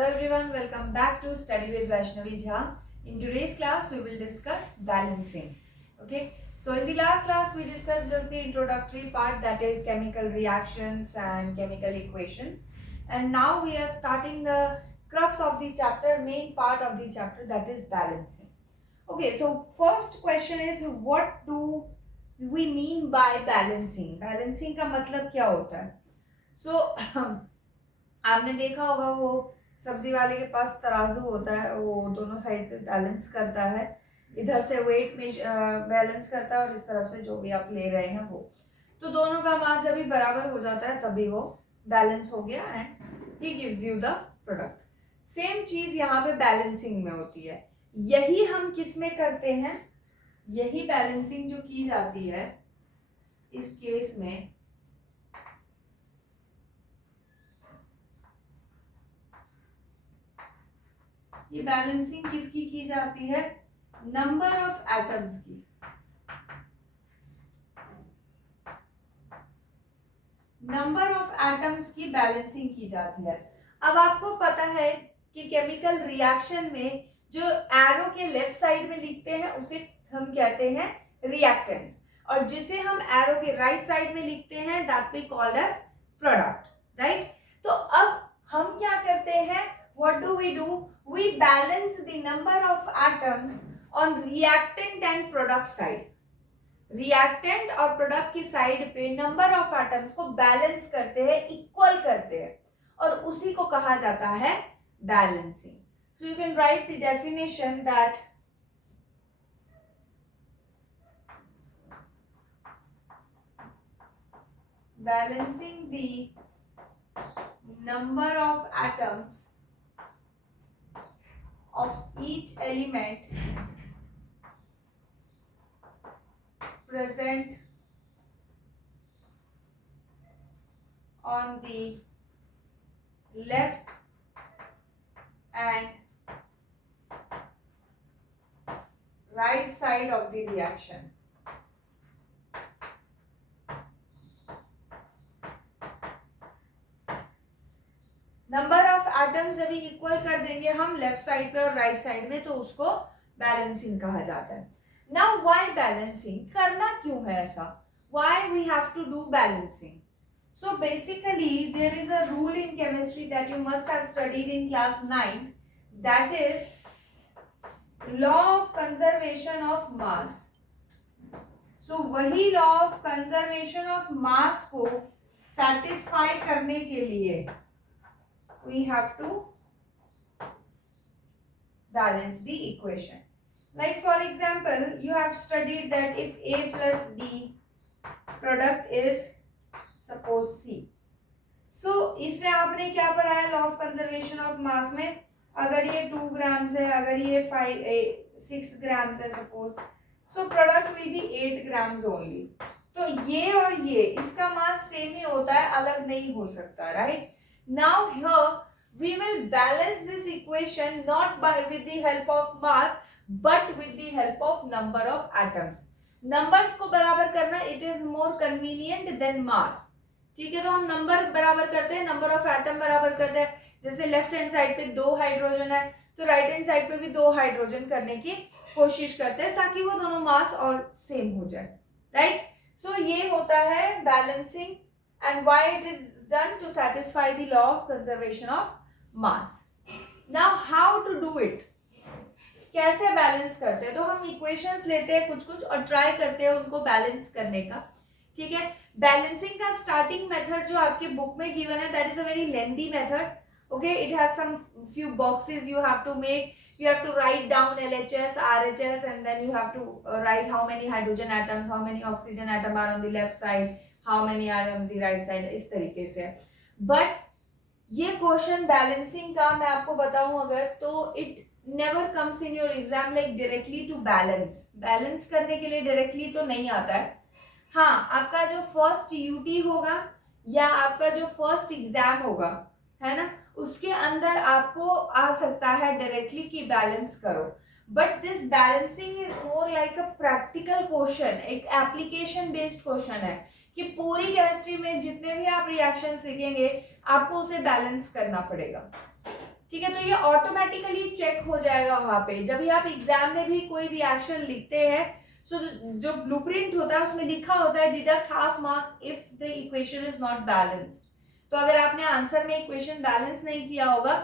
Hello everyone, welcome back to Study with Vaishnavi Jha. In today's class, we will discuss balancing. Okay, so in the last class, we discussed just the introductory part, that is chemical reactions and chemical equations. And now we are starting the crux of the chapter, main part of the chapter, that is balancing. Okay, so first question is, what do we mean by balancing? Balancing का मतलब क्या होता है? So आपने देखा होगा वो सब्जी वाले के पास तराजू होता है, वो दोनों साइड पे बैलेंस करता है, इधर से वेट में बैलेंस करता है और इस तरफ से जो भी आप ले रहे हैं वो, तो दोनों का मास जब भी बराबर हो जाता है तभी वो बैलेंस हो गया and he gives you the product. Same चीज यहाँ पे बैलेंसिंग में होती है. यही हम किस में करते हैं? यही बैलेंसिंग जो की जाती है इस केस में, ये बैलेंसिंग किसकी की जाती है? नंबर ऑफ एटम्स की. नंबर ऑफ एटम्स की बैलेंसिंग की जाती है. अब आपको पता है कि केमिकल रिएक्शन में जो एरो के लेफ्ट साइड में लिखते हैं उसे हम कहते हैं रिएक्टेंट्स, और जिसे हम एरो के राइट साइड में लिखते हैं that we called as product, right? तो अब हम क्या करते हैं? What do? We balance the number of atoms on reactant and product side. Reactant और product की साइड पे number of atoms को बैलेंस करते हैं, इक्वल करते हैं, और उसी को कहा जाता है balancing. So you can write the definition that balancing the number of atoms of each element present on the left and right side of the reaction. Number of atoms जब इक्वल कर देंगे हम लेफ्ट साइड पे और right side में, तो उसको balancing कहा जाता है. Now why balancing? करना क्यों है ऐसा? Why we have to do balancing? So basically there is a rule in chemistry that you must have studied in class 9, that is law of conservation of mass. So वही law of conservation of mass को satisfy करने के लिए we have to balance the equation. Like for example, you have studied that if A plus B product is suppose C. So इसमें आपने क्या पढ़ा है लॉ ऑफ कंजर्वेशन ऑफ मास में? अगर ये 2 ग्राम्स है, अगर ये 6 ग्राम्स है suppose, so product will be 8 grams only. तो ये और ये इसका मास सेम ही होता है, अलग नहीं हो सकता, right? Now here we will balance this equation not with the help of mass but with the help of number of atoms. Numbers को बराबर करना it is more convenient than mass. ठीक है, तो हम नंबर बराबर करते हैं, नंबर ऑफ एटम बराबर करते हैं. जैसे लेफ्ट हैंड साइड पे 2 हाइड्रोजन है तो राइट हैंड साइड पे भी 2 हाइड्रोजन करने की कोशिश करते हैं ताकि वो दोनों मास और सेम हो जाए, राइट? सो ये होता है balancing. And why it is done? To satisfy the law of conservation of mass. Now how to do it? कैसे बैलेंस करते हैं? तो हम इक्वेशंस लेते हैं कुछ कुछ और ट्राई करते हैं उनको बैलेंस करने का. ठीक है, बैलेंसिंग का स्टार्टिंग मेथड जो आपके बुक में गिवन है that is a very lengthy method. Okay, it has some few boxes you have to make. You have to write down LHS, RHS, and then you have to write how many hydrogen atoms, how many oxygen atom are on the left side, how many are on the right side, इस तरीके से. But ये question balancing का मैं आपको बताऊं अगर, तो it never comes in your exam like directly to balance. Balance करने के लिए डायरेक्टली तो नहीं आता है. हाँ, आपका जो फर्स्ट यूटी होगा या आपका जो फर्स्ट एग्जाम होगा, है ना, उसके अंदर आपको आ सकता है डायरेक्टली कि बैलेंस करो. But this balancing is more like a practical question, एक एप्लीकेशन बेस्ड क्वेश्चन है कि पूरी केमिस्ट्री में जितने भी आप रिएक्शंस लिखेंगे आपको उसे बैलेंस करना पड़ेगा. ठीक है, तो ये ऑटोमेटिकली चेक हो जाएगा वहां पे। जब भी आप एग्जाम में भी कोई रिएक्शन लिखते हैं, सो जो ब्लूप्रिंट होता है उसमें लिखा होता है deduct half marks if the equation is not balanced. तो अगर आपने आंसर में इक्वेशन बैलेंस नहीं किया होगा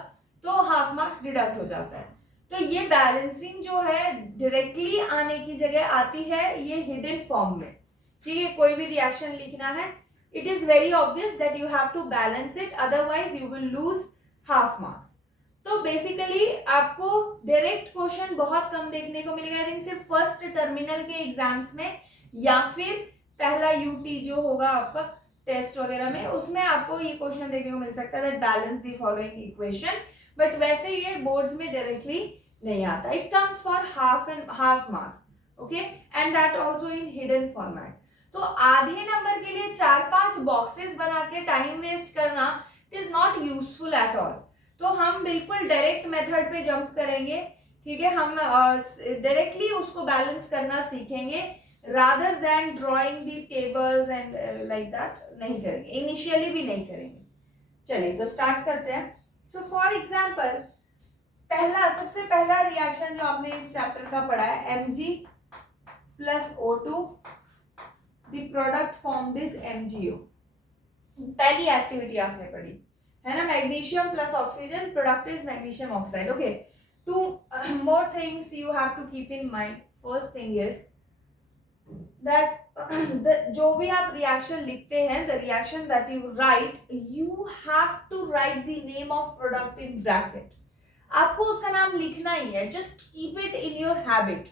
तो हाफ मार्क्स डिडक्ट हो जाता है। तो ये बैलेंसिंग जो है डायरेक्टली आने की जगह आती है ये हिडन फॉर्म में। ठीक है, कोई भी रिएक्शन लिखना है, it is very obvious that you have to balance it, otherwise you will lose half marks. तो बेसिकली आपको डायरेक्ट क्वेश्चन बहुत कम देखने को मिलेगा, आई थिंक सिर्फ फर्स्ट टर्मिनल के एग्जाम्स में या फिर पहला यूटी जो होगा आपका टेस्ट वगैरह में, उसमें आपको ये क्वेश्चन देखने को मिल सकता है that balance the following equation, but वैसे ये बोर्ड्स में डायरेक्टली नहीं आता। It comes for half marks, okay, and that also in hidden format. तो आधे नंबर के लिए 4-5 बॉक्सेस बना के टाइम वेस्ट करना it is not useful at all. तो हम बिल्कुल डायरेक्ट मेथड पे जंप करेंगे, ठीक है, हम डायरेक्टली उसको बैलेंस करना सीखेंगे rather than drawing the tables and like that नहीं करेंगे, इनिशियली भी नहीं करेंगे। चलिए तो स्टार्ट करते हैं। सो फॉर एग्जाम्पल सबसे पहला रिएक्शन जो आपने इस चैप्टर का पढ़ा है Mg plus O2 the product formed is MgO। पहली एक्टिविटी आपने पढ़ी है ना, magnesium plus oxygen, product is magnesium oxide. Okay, two more things you have to keep in mind. First thing is that जो भी आप रिएक्शन लिखते हैं, the reaction that you write, you have to write the name of product in bracket. आपको उसका नाम लिखना ही है, just keep it in your habit,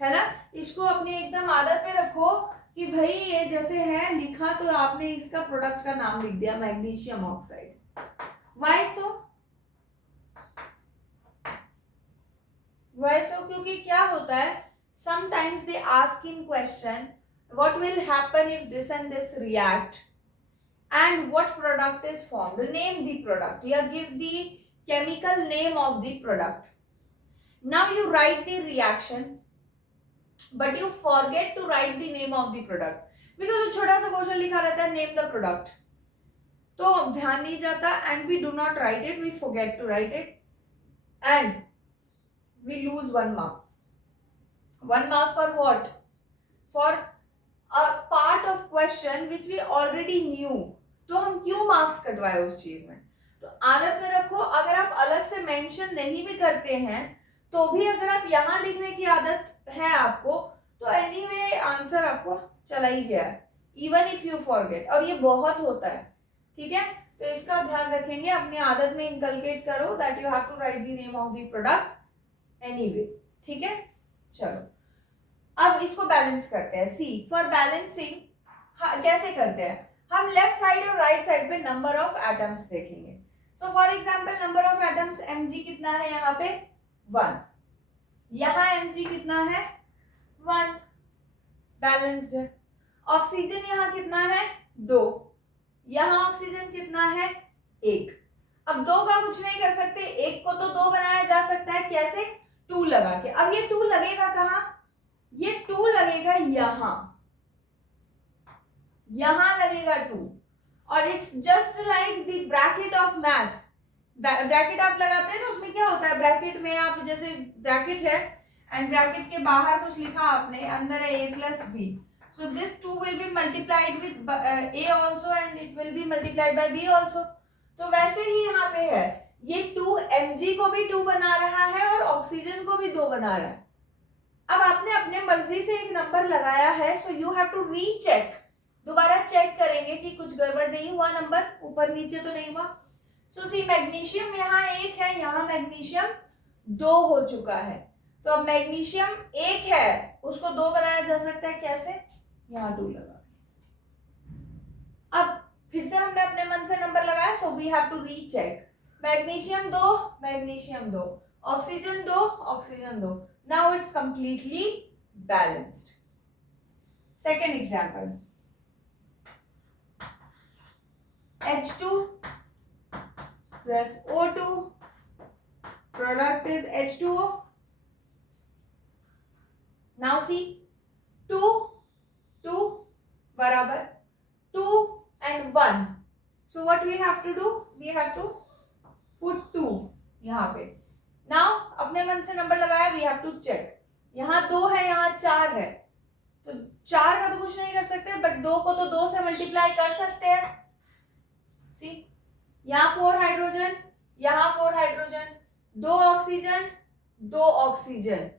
है ना। इसको अपनी एकदम आदत पे रखो कि भाई ये जैसे है लिखा तो आपने इसका प्रोडक्ट का नाम लिख दिया magnesium oxide. Why so? Why so? क्योंकि क्या होता है, sometimes they ask in question what will happen if this and this react and what product is formed. Name the product, या give the chemical name of the product. Now you write the reaction but you forget to write the name of the product because छोटा सा question लिखा रहता है name the product, तो ध्यान नहीं जाता and we do not write it, we forget to write it and we lose 1 mark. 1 mark for what? For a part of question which we already knew. तो हम क्यों मार्क्स कटवाए उस चीज में? तो आदत में रखो, अगर आप अलग से मेंशन नहीं भी करते हैं तो भी अगर आप यहाँ लिखने की आदत है आपको, तो एनीवे आंसर आपको चला ही गया है, इवन इफ यू फॉरगेट। और ये बहुत होता है, ठीक है, तो इसका ध्यान रखेंगे, अपनी आदत में इनकलकेट करो that you have to write the name of the product anyway, ठीक है। चलो अब इसको बैलेंस करते हैं। सी फॉर बैलेंसिंग कैसे करते हैं, हम लेफ्ट साइड और राइट साइड पे नंबर ऑफ एटम्स देखेंगे। So for example number of atoms Mg कितना है यहाँ पे 1, यहाँ Mg कितना है 1, बैलेंस्ड है। ऑक्सीजन यहाँ कितना है 2, यहाँ ऑक्सीजन कितना है 1। अब 2 का कुछ नहीं कर सकते, 1 को तो 2 बनाया जा सकता है, कैसे? 2 लगा के। अब ये 2 लगेगा कहाँ? ये 2 लगेगा यहाँ लगेगा 2, और it's just like the bracket of maths. Bracket आप लगाते हैं ना, उसमें क्या होता है, ब्रैकेट में आप जैसे ब्रैकेट है एंड ब्रैकेट के बाहर कुछ लिखा आपने, अंदर है a plus b, so this 2 will be multiplied with a also and it will be multiplied by b also। तो वैसे ही यहाँ पे है, ये 2 Mg को भी 2 बना रहा है और ऑक्सीजन को भी 2 बना रहा है। अब आपने अपने मर्जी से एक नंबर लगाया है, so you have to recheck, दोबारा चेक करेंगे कि कुछ गड़बड़ नहीं हुआ, नंबर ऊपर नीचे तो नहीं हुआ। सो सी मैग्नीशियम यहाँ 1 है, यहाँ मैग्नीशियम 2 हो चुका है, तो अब मैग्नीशियम 1 है, उसको 2 बनाया जा सकता है, कैसे? यहाँ 2 लगा। अब फिर से हमने अपने मन से नंबर लगाया, so we have to recheck. Magnesium 2, magnesium 2, oxygen 2, oxygen 2। Now it's completely balanced. Second example, H2 plus O2, product is H2O. Now see, 2 बराबर 2 and 1. So what we have to do? We have to put 2. यहाँ पे। Now अपने मन से number लगाया, we have to check. यहाँ 2 है, यहाँ 4 है, तो 4 का तो कुछ नहीं कर सकते, बट 2 को तो 2 से मल्टीप्लाई कर सकते हैं। सी, यहाँ 4 हाइड्रोजन, यहाँ 4 hydrogen, 2 oxygen, 2 oxygen,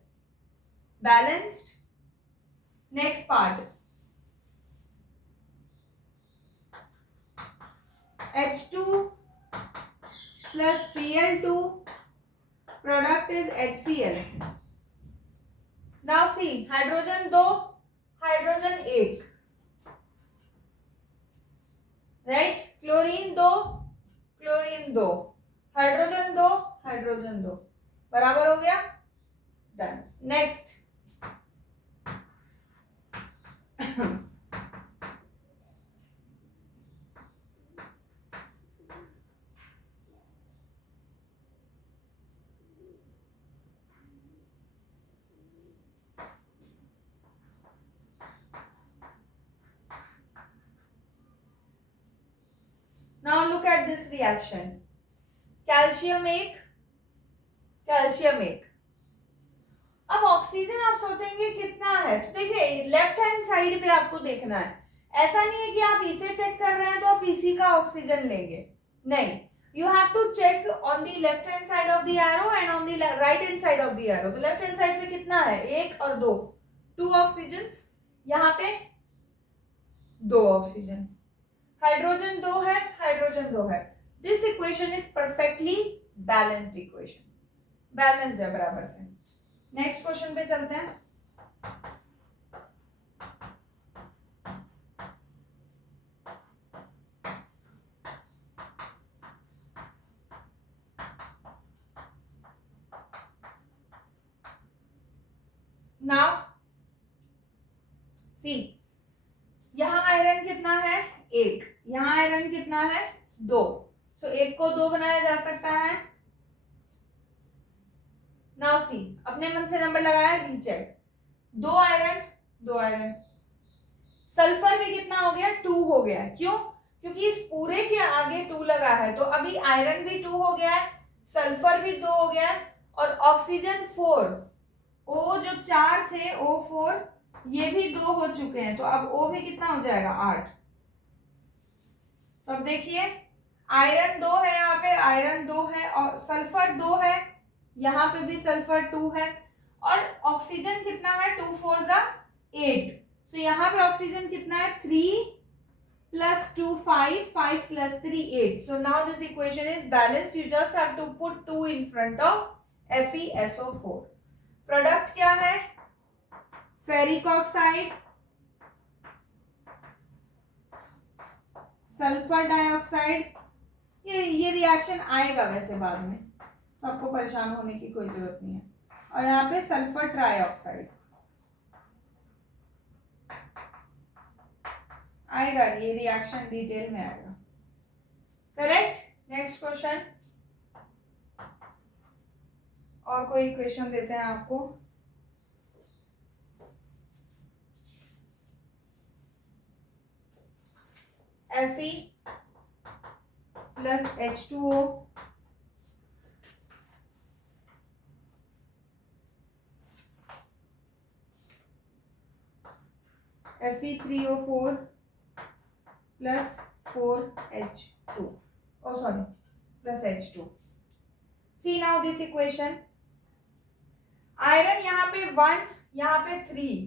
balanced. Next part, H2 plus Cl2 product is HCl. Now see, hydrogen 2, hydrogen 1, right. Chlorine 2, chlorine 2, hydrogen 2, hydrogen 2, बराबर हो गया, done. Next now look at this reaction, calcium 1, calcium 1। अब oxygen आप सोचेंगे कितना है, तो देखिए लेफ्ट हैंड साइड पे आपको देखना है। ऐसा नहीं है कि आप इसे चेक कर रहे हैं तो आप इसी का ऑक्सीजन लेंगे, नहीं। You have to check on the left hand side of the arrow and on the right hand side of the arrow. तो लेफ्ट हैंड साइड पे कितना है, 1 और 2, 2 ऑक्सीजन, यहाँ पे 2 ऑक्सीजन, हाइड्रोजन 2 है, हाइड्रोजन 2 है। This equation is perfectly balanced equation, balanced है बराबर से। नेक्स्ट क्वेश्चन पे चलते हैं। नाउ सी, यहां आयरन कितना है, 1, यहां आयरन कितना है, 2, सो 1 को 2 बनाया जा सकता है। नाउ सी, अपने मन से नंबर लगाया, रीचेक, 2 आयरन, 2 आयरन, सल्फर भी कितना हो गया, 2 हो गया। क्यों, क्योंकि इस पूरे के आगे 2 लगा है, तो अभी आयरन भी 2 हो गया है, सल्फर भी 2 हो गया है, और ऑक्सीजन 4, O जो 4 थे, O4, ये भी 2 हो चुके हैं, तो अब O भी कितना हो जाएगा, 8। तो अब देखिए आयरन 2 है, यहाँ पे आयरन 2 है, और सल्फर 2 है, यहाँ पे भी सल्फर 2 है, और ऑक्सीजन कितना है, 2 4 जा 8। सो यहाँ पे ऑक्सीजन कितना है, 3 plus 2 5, 5 plus 3 8. So now this equation is balanced. You just have to put 2 in front of FeSO4. Product क्या है, फेरिक ऑक्साइड, सल्फर डाइऑक्साइड। ये रिएक्शन आएगा वैसे बाद में, तो आपको परेशान होने की कोई जरूरत नहीं है। और यहाँ पे सल्फर ट्राइऑक्साइड आएगा, ये रिएक्शन डिटेल में आएगा, करेक्ट। नेक्स्ट क्वेश्चन, और कोई क्वेश्चन देते हैं आपको। Fe plus H2O Fe3O4 plus 4H2, oh sorry, plus H2. See now this equation, iron यहाँ पे 1, यहाँ पे 3,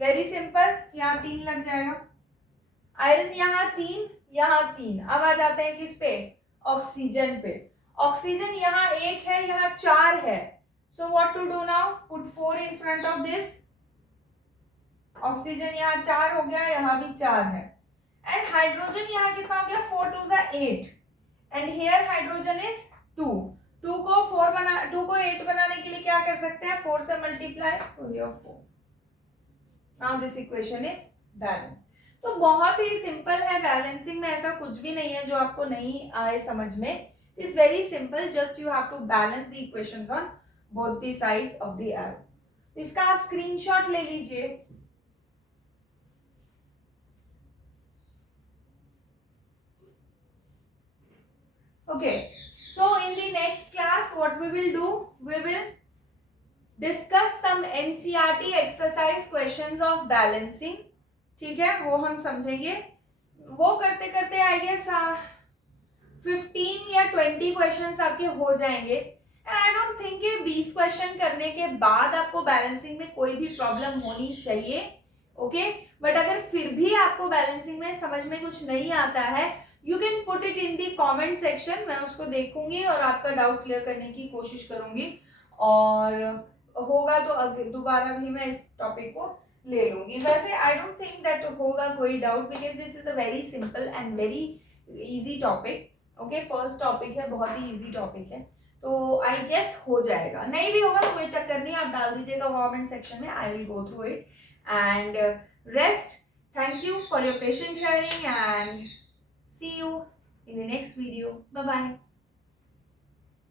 वेरी सिंपल, यहाँ 3 लग जाएगा। आयरन यहाँ 3, यहाँ 3। अब आ जाते हैं किस पे, ऑक्सीजन पे। ऑक्सीजन यहाँ 1 है, यहाँ 4 है, so what to do now, put 4 in front of this. Oxygen यहाँ 4 हो गया, यहाँ भी 4 है, एंड हाइड्रोजन यहाँ कितना हो गया, 4 2 जा 8, एंड हियर हाइड्रोजन इज 2। 2 को 8 बनाने के लिए क्या कर सकते हैं, 4 से multiply, so here 4। Now this equation is balance. तो बहुत ही सिंपल है, बैलेंसिंग में ऐसा कुछ भी नहीं है जो आपको नहीं आए समझ में। It's very simple, just you have to balance the equations on both the sides of the arrow. इसका आप स्क्रीनशॉट ले लीजिए। Okay, so in the next class what we will do, we will discuss some NCERT exercise questions of balancing. ठीक है, वो हम समझेंगे. वो करते करते आई गेस 15 या 20 क्वेश्चंस आपके हो जाएंगे. एंड आई डोंट थिंक कि 20 क्वेश्चन करने के बाद आपको बैलेंसिंग में कोई भी प्रॉब्लम होनी चाहिए. ओके, बट अगर फिर भी आपको बैलेंसिंग में समझ में कुछ नहीं आता है, you can put it in the comment section. मैं उसको देखूंगी और आपका डाउट क्लियर करने की कोशिश करूंगी. और होगा तो दोबारा भी मैं इस टॉपिक को ले लूंगी. वैसे आई डोंट थिंक दैट होगा कोई doubt, because this is a very simple and very easy topic. Okay, first topic है, बहुत ही इजी टॉपिक है, तो आई गेस हो जाएगा. नहीं भी होगा तो कोई चक्कर नहीं, आप डाल दीजिएगा कमेंट सेक्शन में. I will go through it and rest. Thank you for your patient hearing and see you in the next video. Bye bye.